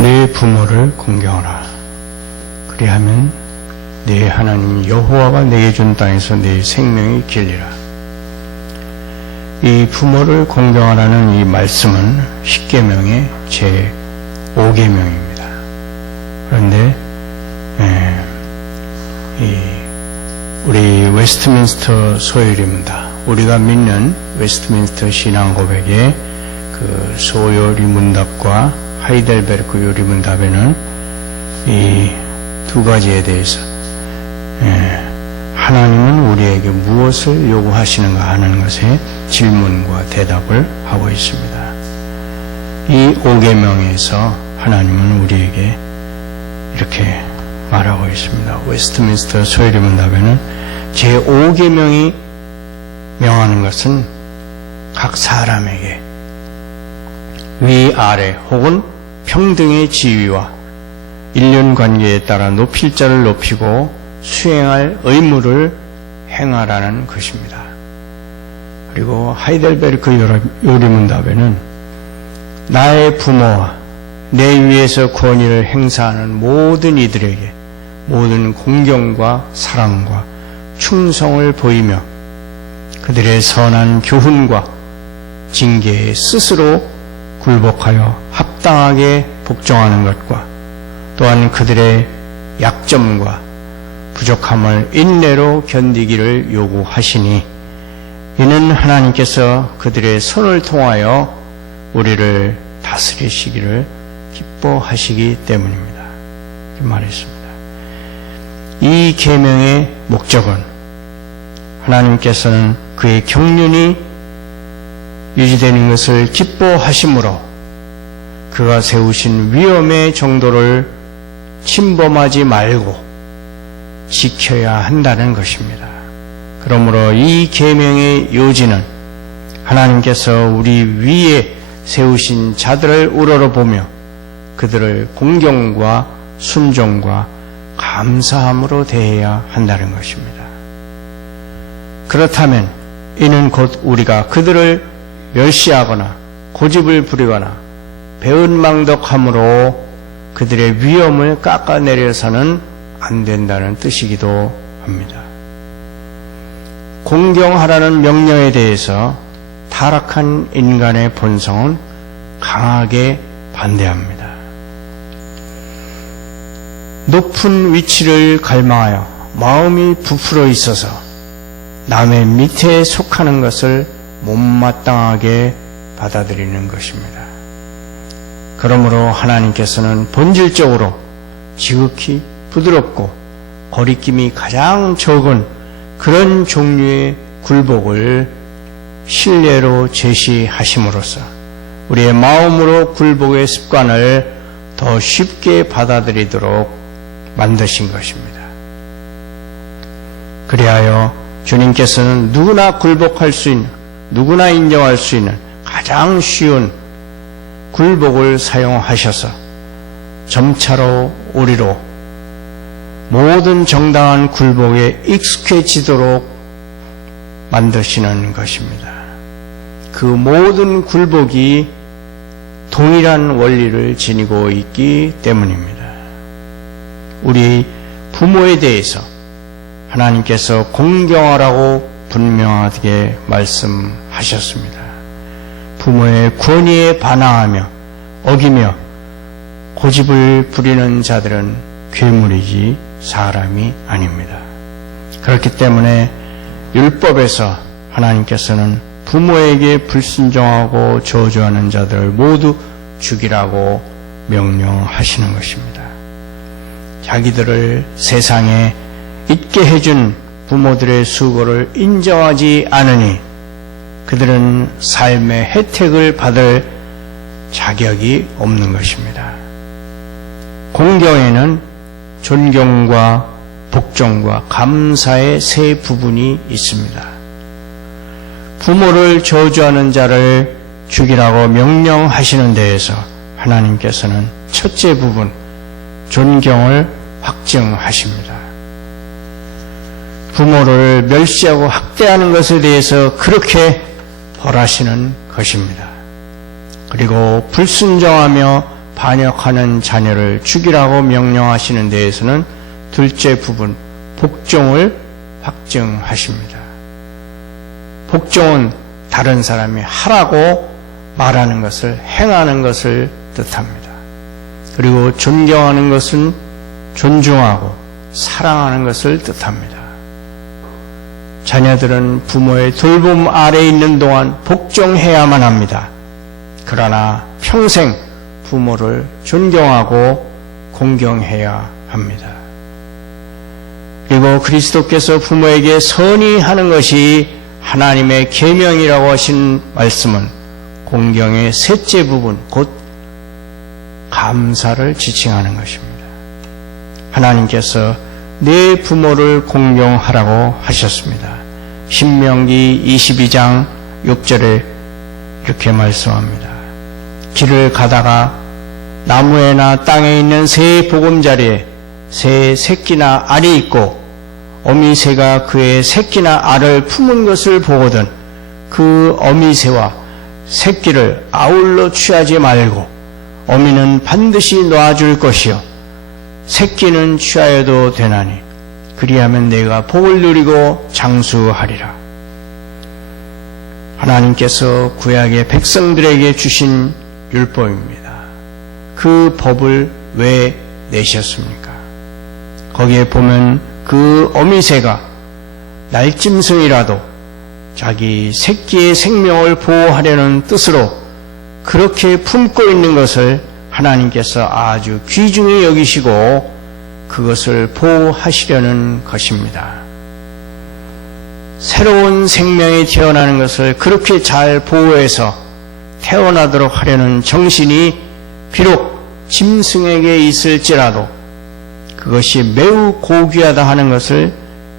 네 부모를 공경하라. 그리하면 네 하나님 여호와가 내게 준 땅에서 네 생명이 길리라. 이 부모를 공경하라는 이 말씀은 십계명의 제 5계명입니다. 그런데 우리 웨스트민스터 소요리문답, 우리가 믿는 웨스트민스터 신앙 고백의 그 소요리문답과 하이델베르크 요리문답에는 이 두 가지에 대해서 하나님은 우리에게 무엇을 요구하시는가 하는 것에 질문과 대답을 하고 있습니다. 이 5계명에서 하나님은 우리에게 이렇게 말하고 있습니다. 웨스트민스터 소요리문답에는 제5계명이 명하는 것은 각 사람에게 위아래 혹은 평등의 지위와 인륜관계에 따라 높일 자를 높이고 수행할 의무를 행하라는 것입니다. 그리고 하이델베르크 요리문답에는 나의 부모와 내 위에서 권위를 행사하는 모든 이들에게 모든 공경과 사랑과 충성을 보이며 그들의 선한 교훈과 징계에 스스로 굴복하여 합당하게 복종하는 것과 또한 그들의 약점과 부족함을 인내로 견디기를 요구하시니 이는 하나님께서 그들의 손을 통하여 우리를 다스리시기를 기뻐하시기 때문입니다. 이렇게 말했습니다. 이 계명의 목적은 하나님께서는 그의 경륜이 유지되는 것을 기뻐하심으로 그가 세우신 위엄의 정도를 침범하지 말고 지켜야 한다는 것입니다. 그러므로 이 계명의 요지는 하나님께서 우리 위에 세우신 자들을 우러러보며 그들을 공경과 순종과 감사함으로 대해야 한다는 것입니다. 그렇다면 이는 곧 우리가 그들을 멸시하거나 고집을 부리거나 배은망덕함으로 그들의 위엄을 깎아내려서는 안 된다는 뜻이기도 합니다. 공경하라는 명령에 대해서 타락한 인간의 본성은 강하게 반대합니다. 높은 위치를 갈망하여 마음이 부풀어 있어서 남의 밑에 속하는 것을 못마땅하게 받아들이는 것입니다. 그러므로 하나님께서는 본질적으로 지극히 부드럽고 거리낌이 가장 적은 그런 종류의 굴복을 신뢰로 제시하심으로써 우리의 마음으로 굴복의 습관을 더 쉽게 받아들이도록 만드신 것입니다. 그리하여 주님께서는 누구나 굴복할 수 있는, 누구나 인정할 수 있는 가장 쉬운 굴복을 사용하셔서 점차로 우리로 모든 정당한 굴복에 익숙해지도록 만드시는 것입니다. 그 모든 굴복이 동일한 원리를 지니고 있기 때문입니다. 우리 부모에 대해서 하나님께서 공경하라고 분명하게 말씀하셨습니다. 부모의 권위에 반항하며 어기며 고집을 부리는 자들은 괴물이지 사람이 아닙니다. 그렇기 때문에 율법에서 하나님께서는 부모에게 불순종하고 저주하는 자들을 모두 죽이라고 명령하시는 것입니다. 자기들을 세상에 있게 해준 부모들의 수고를 인정하지 않으니 그들은 삶의 혜택을 받을 자격이 없는 것입니다. 공경에는 존경과 복종과 감사의 세 부분이 있습니다. 부모를 저주하는 자를 죽이라고 명령하시는 데에서 하나님께서는 첫째 부분, 존경을 확증하십니다. 부모를 멸시하고 학대하는 것에 대해서 그렇게 벌하시는 것입니다. 그리고 불순종하며 반역하는 자녀를 죽이라고 명령하시는 데에서는 둘째 부분 복종을 확증하십니다. 복종은 다른 사람이 하라고 말하는 것을 행하는 것을 뜻합니다. 그리고 존경하는 것은 존중하고 사랑하는 것을 뜻합니다. 자녀들은 부모의 돌봄 아래에 있는 동안 복종해야만 합니다. 그러나 평생 부모를 존경하고 공경해야 합니다. 그리고 그리스도께서 부모에게 선히 하는 것이 하나님의 계명이라고 하신 말씀은 공경의 셋째 부분, 곧 감사를 지칭하는 것입니다. 하나님께서 내 부모를 공경하라고 하셨습니다. 신명기 22장 6절에 이렇게 말씀합니다. 길을 가다가 나무에나 땅에 있는 새 보금자리에 새 새끼나 알이 있고 어미새가 그의 새끼나 알을 품은 것을 보거든 그 어미새와 새끼를 아울러 취하지 말고 어미는 반드시 놔줄 것이요 새끼는 취하여도 되나니 그리하면 내가 복을 누리고 장수하리라. 하나님께서 구약의 백성들에게 주신 율법입니다. 그 법을 왜 내셨습니까? 거기에 보면 그 어미새가 날짐승이라도 자기 새끼의 생명을 보호하려는 뜻으로 그렇게 품고 있는 것을 하나님께서 아주 귀중히 여기시고 그것을 보호하시려는 것입니다. 새로운 생명이 태어나는 것을 그렇게 잘 보호해서 태어나도록 하려는 정신이 비록 짐승에게 있을지라도 그것이 매우 고귀하다 하는 것을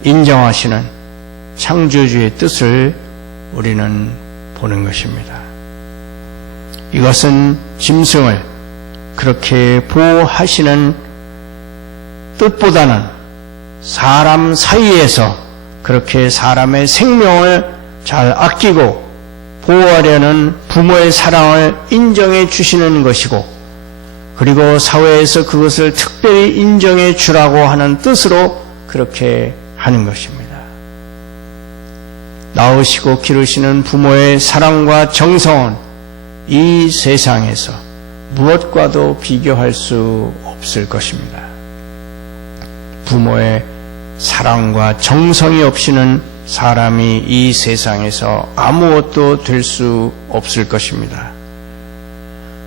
인정하시는 창조주의 뜻을 우리는 보는 것입니다. 이것은 짐승을 그렇게 보호하시는 뜻보다는 사람 사이에서 그렇게 사람의 생명을 잘 아끼고 보호하려는 부모의 사랑을 인정해 주시는 것이고 그리고 사회에서 그것을 특별히 인정해 주라고 하는 뜻으로 그렇게 하는 것입니다. 낳으시고 기르시는 부모의 사랑과 정성은 이 세상에서 무엇과도 비교할 수 없을 것입니다. 부모의 사랑과 정성이 없이는 사람이 이 세상에서 아무것도 될 수 없을 것입니다.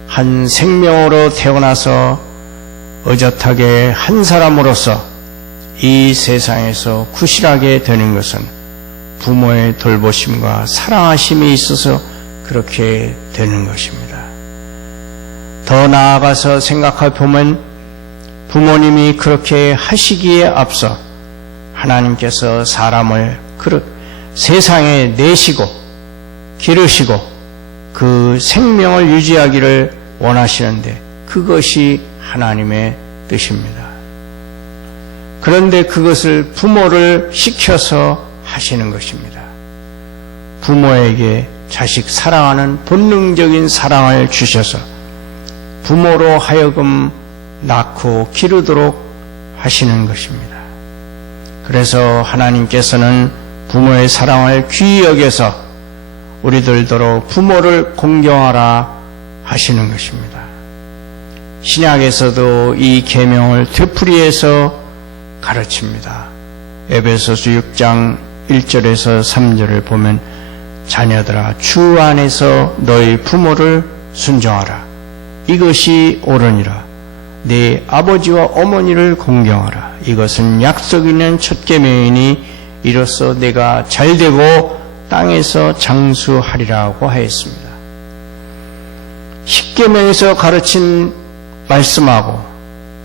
한 생명으로 태어나서 의젓하게 한 사람으로서 이 세상에서 구실하게 되는 것은 부모의 돌보심과 사랑하심이 있어서 그렇게 되는 것입니다. 더 나아가서 생각해 보면 부모님이 그렇게 하시기에 앞서 하나님께서 사람을 세상에 내시고 기르시고 그 생명을 유지하기를 원하시는데 그것이 하나님의 뜻입니다. 그런데 그것을 부모를 시켜서 하시는 것입니다. 부모에게 자식 사랑하는 본능적인 사랑을 주셔서 부모로 하여금 낳고 기르도록 하시는 것입니다. 그래서 하나님께서는 부모의 사랑을 귀히 여겨서 우리들도록 부모를 공경하라 하시는 것입니다. 신약에서도 이 계명을 되풀이해서 가르칩니다. 에베소서 6장 1절에서 3절을 보면 자녀들아 주 안에서 너희 부모를 순종하라. 이것이 옳으니라. 네 아버지와 어머니를 공경하라. 이것은 약속 있는 첫 계명이니 이로써 내가 잘되고 땅에서 장수하리라고 하였습니다. 십계명에서 가르친 말씀하고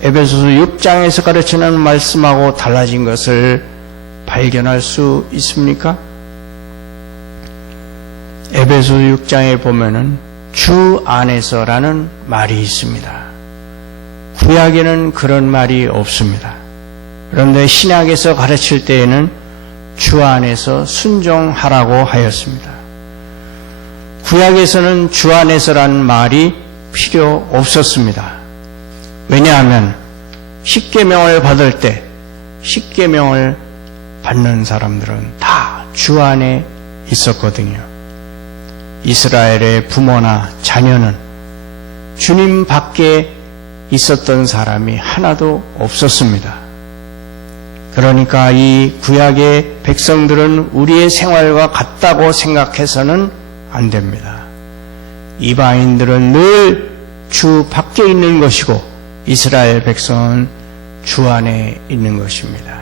에베소서 6장에서 가르치는 말씀하고 달라진 것을 발견할 수 있습니까? 에베소서 6장에 보면은 주 안에서라는 말이 있습니다. 구약에는 그런 말이 없습니다. 그런데 신약에서 가르칠 때에는 주 안에서 순종하라고 하였습니다. 구약에서는 주 안에서라는 말이 필요 없었습니다. 왜냐하면 십계명을 받을 때 십계명을 받는 사람들은 다 주 안에 있었거든요. 이스라엘의 부모나 자녀는 주님 밖에 있었던 사람이 하나도 없었습니다. 그러니까 이 구약의 백성들은 우리의 생활과 같다고 생각해서는 안 됩니다. 이방인들은 늘 주 밖에 있는 것이고 이스라엘 백성은 주 안에 있는 것입니다.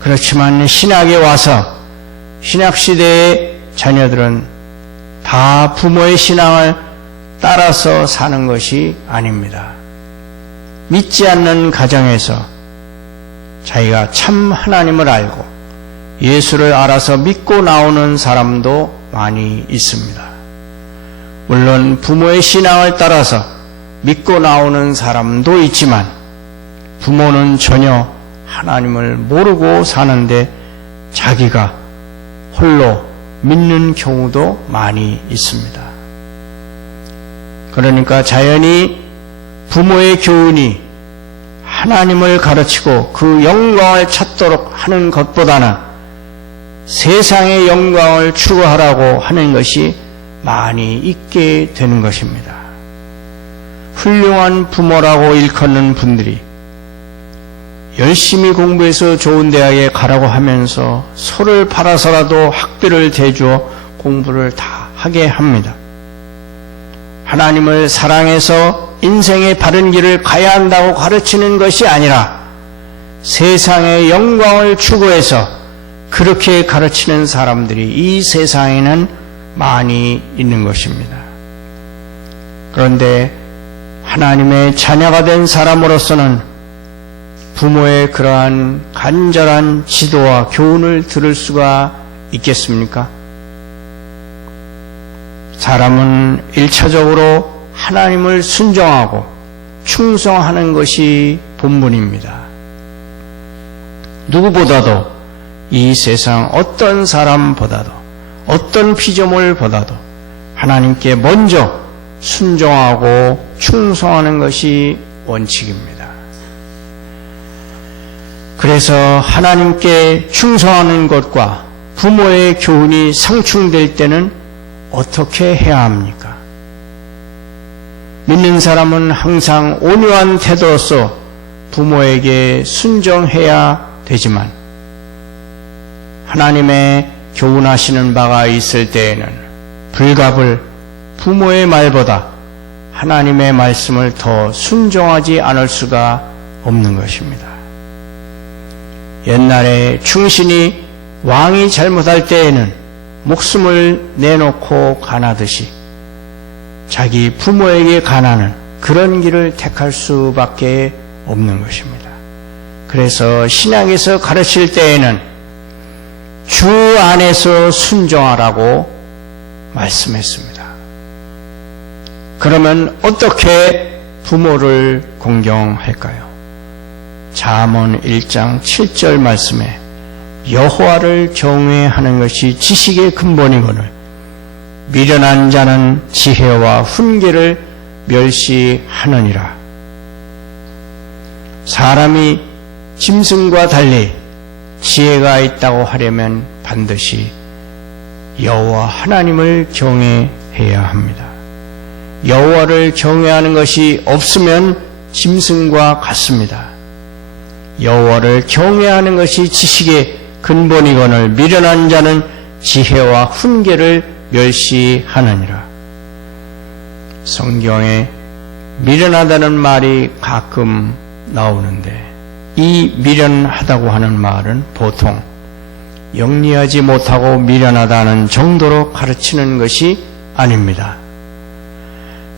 그렇지만 신약에 와서 신약시대의 자녀들은 다 부모의 신앙을 따라서 사는 것이 아닙니다. 믿지 않는 가정에서 자기가 참 하나님을 알고 예수를 알아서 믿고 나오는 사람도 많이 있습니다. 물론 부모의 신앙을 따라서 믿고 나오는 사람도 있지만 부모는 전혀 하나님을 모르고 사는데 자기가 홀로 믿는 경우도 많이 있습니다. 그러니까 자연히 부모의 교훈이 하나님을 가르치고 그 영광을 찾도록 하는 것보다는 세상의 영광을 추구하라고 하는 것이 많이 있게 되는 것입니다. 훌륭한 부모라고 일컫는 분들이 열심히 공부해서 좋은 대학에 가라고 하면서 소를 팔아서라도 학비를 대주어 공부를 다 하게 합니다. 하나님을 사랑해서 인생의 바른 길을 가야 한다고 가르치는 것이 아니라 세상의 영광을 추구해서 그렇게 가르치는 사람들이 이 세상에는 많이 있는 것입니다. 그런데 하나님의 자녀가 된 사람으로서는 부모의 그러한 간절한 지도와 교훈을 들을 수가 있겠습니까? 사람은 1차적으로 하나님을 순종하고 충성하는 것이 본분입니다. 누구보다도 이 세상 어떤 사람보다도 어떤 피조물보다도 하나님께 먼저 순종하고 충성하는 것이 원칙입니다. 그래서 하나님께 충성하는 것과 부모의 교훈이 상충될 때는 어떻게 해야 합니까? 믿는 사람은 항상 온유한 태도로서 부모에게 순종해야 되지만 하나님의 교훈하시는 바가 있을 때에는 불갑을 부모의 말보다 하나님의 말씀을 더 순종하지 않을 수가 없는 것입니다. 옛날에 충신이 왕이 잘못할 때에는 목숨을 내놓고 가나듯이 자기 부모에게 가나는 그런 길을 택할 수밖에 없는 것입니다. 그래서 신약에서 가르칠 때에는 주 안에서 순종하라고 말씀했습니다. 그러면 어떻게 부모를 공경할까요? 잠언 1장 7절 말씀에 여호와를 경외하는 것이 지식의 근본이거늘 미련한 자는 지혜와 훈계를 멸시하느니라. 사람이 짐승과 달리 지혜가 있다고 하려면 반드시 여호와 하나님을 경외해야 합니다. 여호와를 경외하는 것이 없으면 짐승과 같습니다. 여호와를 경외하는 것이 지식의 근본이거늘 미련한 자는 지혜와 훈계를 멸시하느니라. 성경에 미련하다는 말이 가끔 나오는데 이 미련하다고 하는 말은 보통 영리하지 못하고 미련하다는 정도로 가르치는 것이 아닙니다.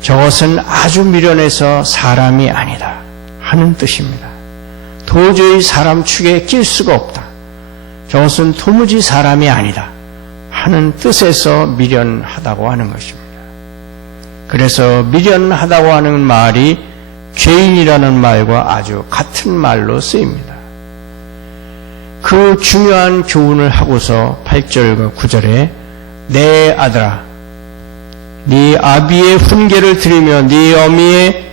저것은 아주 미련해서 사람이 아니다 하는 뜻입니다. 도저히 사람 축에 낄 수가 없다. 저것은 도무지 사람이 아니다 하는 뜻에서 미련하다고 하는 것입니다. 그래서 미련하다고 하는 말이 죄인이라는 말과 아주 같은 말로 쓰입니다. 그 중요한 교훈을 하고서 8절과 9절에 내 아들아 네 아비의 훈계를 들으며 네 어미의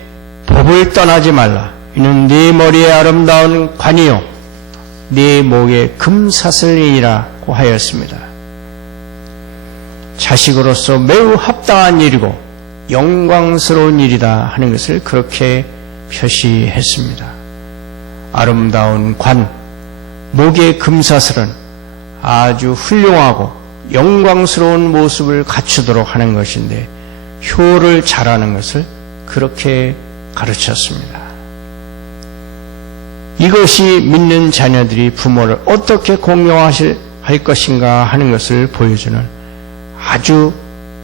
법을 법을 떠나지 말라. 이는 네 머리에 아름다운 관이요 네 목에 금사슬이니라고 하였습니다. 자식으로서 매우 합당한 일이고 영광스러운 일이다 하는 것을 그렇게 표시했습니다. 아름다운 관, 목의 금사슬은 아주 훌륭하고 영광스러운 모습을 갖추도록 하는 것인데 효를 잘하는 것을 그렇게 가르쳤습니다. 이것이 믿는 자녀들이 부모를 어떻게 공경할 것인가 하는 것을 보여주는 아주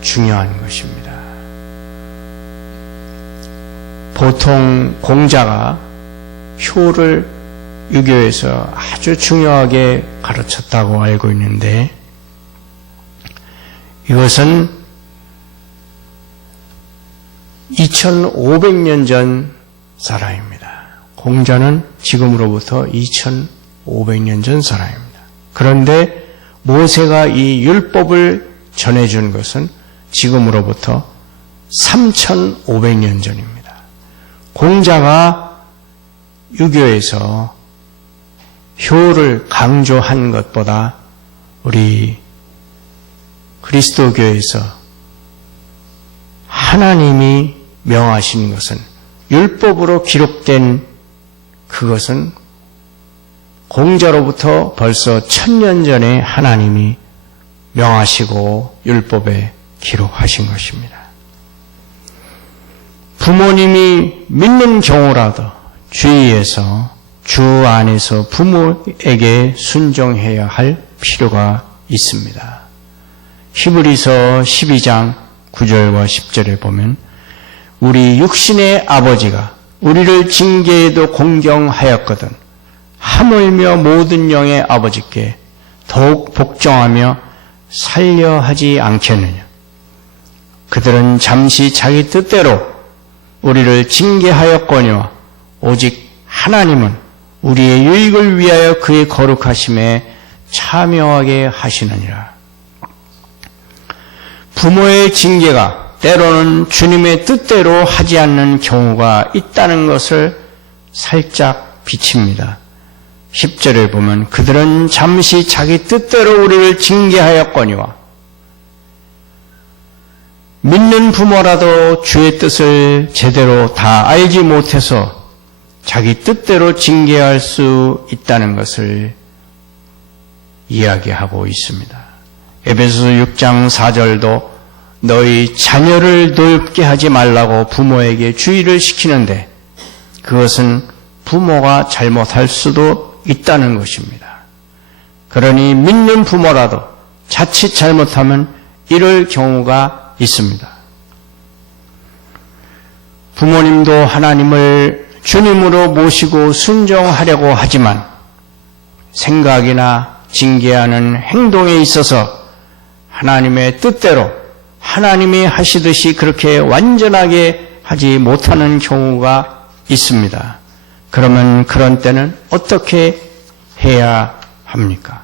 중요한 것입니다. 보통 공자가 효를 유교에서 아주 중요하게 가르쳤다고 알고 있는데 이것은 2500년 전 사람입니다. 공자는 지금으로부터 2500년 전 사람입니다. 그런데 모세가 이 율법을 전해준 것은 지금으로부터 3500년 전입니다. 공자가 유교에서 효를 강조한 것보다 우리 그리스도교에서 하나님이 명하신 것은 율법으로 기록된 그것은 공자로부터 벌써 1000년 전에 하나님이 명하시고 율법에 기록하신 것입니다. 부모님이 믿는 경우라도 주위에서 주 안에서 부모에게 순종해야 할 필요가 있습니다. 히브리서 12장 9절과 10절에 보면 우리 육신의 아버지가 우리를 징계에도 공경하였거든 하물며 모든 영의 아버지께 더욱 복종하며 살려하지 않겠느냐. 그들은 잠시 자기 뜻대로 우리를 징계하였거니와 오직 하나님은 우리의 유익을 위하여 그의 거룩하심에 참여하게 하시느니라. 부모의 징계가 때로는 주님의 뜻대로 하지 않는 경우가 있다는 것을 살짝 비칩니다. 10절에 보면 그들은 잠시 자기 뜻대로 우리를 징계하였거니와 믿는 부모라도 주의 뜻을 제대로 다 알지 못해서 자기 뜻대로 징계할 수 있다는 것을 이야기하고 있습니다. 에베소서 6장 4절도 너희 자녀를 노엽게 하지 말라고 부모에게 주의를 시키는데 그것은 부모가 잘못할 수도 있다는 것입니다. 그러니 믿는 부모라도 자칫 잘못하면 이럴 경우가 있습니다. 부모님도 하나님을 주님으로 모시고 순종하려고 하지만 생각이나 징계하는 행동에 있어서 하나님의 뜻대로 하나님이 하시듯이 그렇게 완전하게 하지 못하는 경우가 있습니다. 그러면 그런 때는 어떻게 해야 합니까?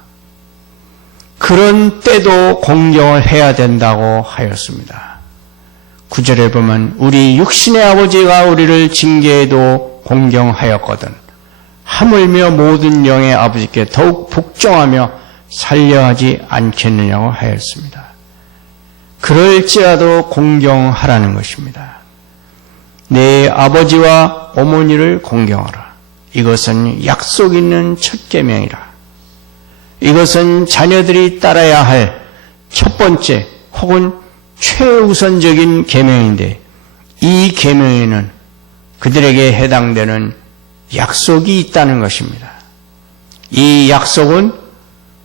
그런 때도 공경을 해야 된다고 하였습니다. 9절에 보면 우리 육신의 아버지가 우리를 징계해도 공경하였거든 하물며 모든 영의 아버지께 더욱 복종하며 살려하지 않겠느냐고 하였습니다. 그럴지라도 공경하라는 것입니다. 내 아버지와 어머니를 공경하라. 이것은 약속 있는 첫 계명이라. 이것은 자녀들이 따라야 할 첫 번째 혹은 최우선적인 계명인데 이 계명에는 그들에게 해당되는 약속이 있다는 것입니다. 이 약속은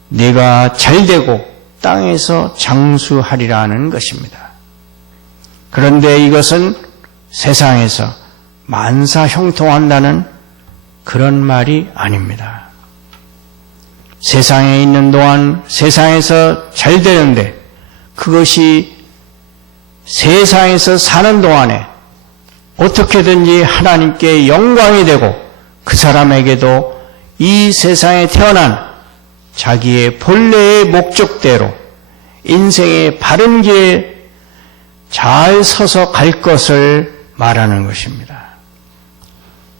네가 잘되고 땅에서 장수하리라는 것입니다. 그런데 이것은 세상에서 만사형통한다는 그런 말이 아닙니다. 세상에 있는 동안 세상에서 잘 되는데 그것이 세상에서 사는 동안에 어떻게든지 하나님께 영광이 되고 그 사람에게도 이 세상에 태어난 자기의 본래의 목적대로 인생의 바른 길에 잘 서서 갈 것을 말하는 것입니다.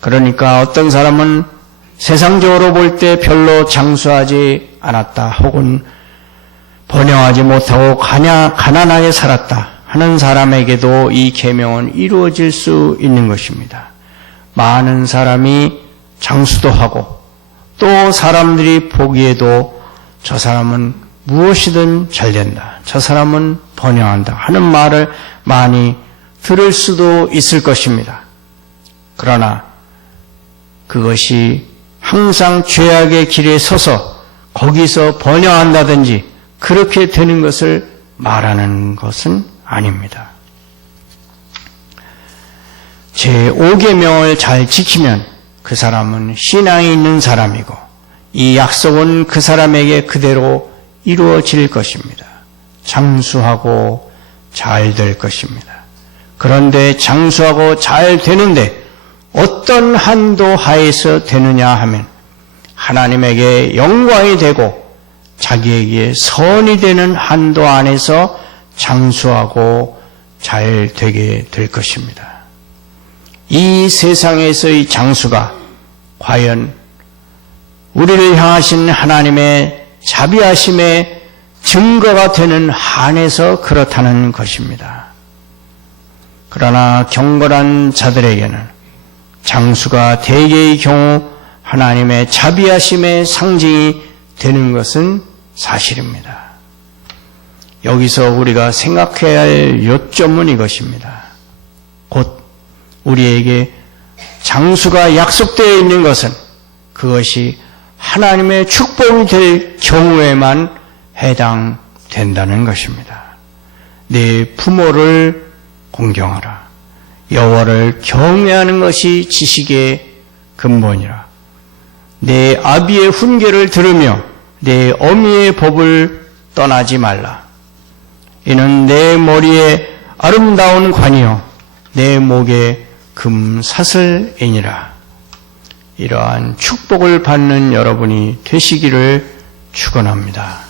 그러니까 어떤 사람은 세상적으로 볼 때 별로 장수하지 않았다 혹은 번영하지 못하고 가난하게 살았다 하는 사람에게도 이 계명은 이루어질 수 있는 것입니다. 많은 사람이 장수도 하고 또 사람들이 보기에도 저 사람은 무엇이든 잘 된다, 저 사람은 번영한다 하는 말을 많이 들을 수도 있을 것입니다. 그러나 그것이 항상 죄악의 길에 서서 거기서 번영한다든지 그렇게 되는 것을 말하는 것은 아닙니다. 제5계명을 잘 지키면 그 사람은 신앙이 있는 사람이고 이 약속은 그 사람에게 그대로 이루어질 것입니다. 장수하고 잘 될 것입니다. 그런데 장수하고 잘 되는데 어떤 한도 하에서 되느냐 하면 하나님에게 영광이 되고 자기에게 선이 되는 한도 안에서 장수하고 잘 되게 될 것입니다. 이 세상에서의 장수가 과연 우리를 향하신 하나님의 자비하심의 증거가 되는 한에서 그렇다는 것입니다. 그러나 경건한 자들에게는 장수가 대개의 경우 하나님의 자비하심의 상징이 되는 것은 사실입니다. 여기서 우리가 생각해야 할 요점은 이것입니다. 곧 우리에게 장수가 약속되어 있는 것은 그것이 하나님의 축복이 될 경우에만 해당된다는 것입니다. 네 부모를 공경하라. 여호와를 경외하는 것이 지식의 근본이라. 내 아비의 훈계를 들으며 내 어미의 법을 떠나지 말라. 이는 내 머리에 아름다운 관이요 내 목에 금사슬이니라. 이러한 축복을 받는 여러분이 되시기를 축원합니다.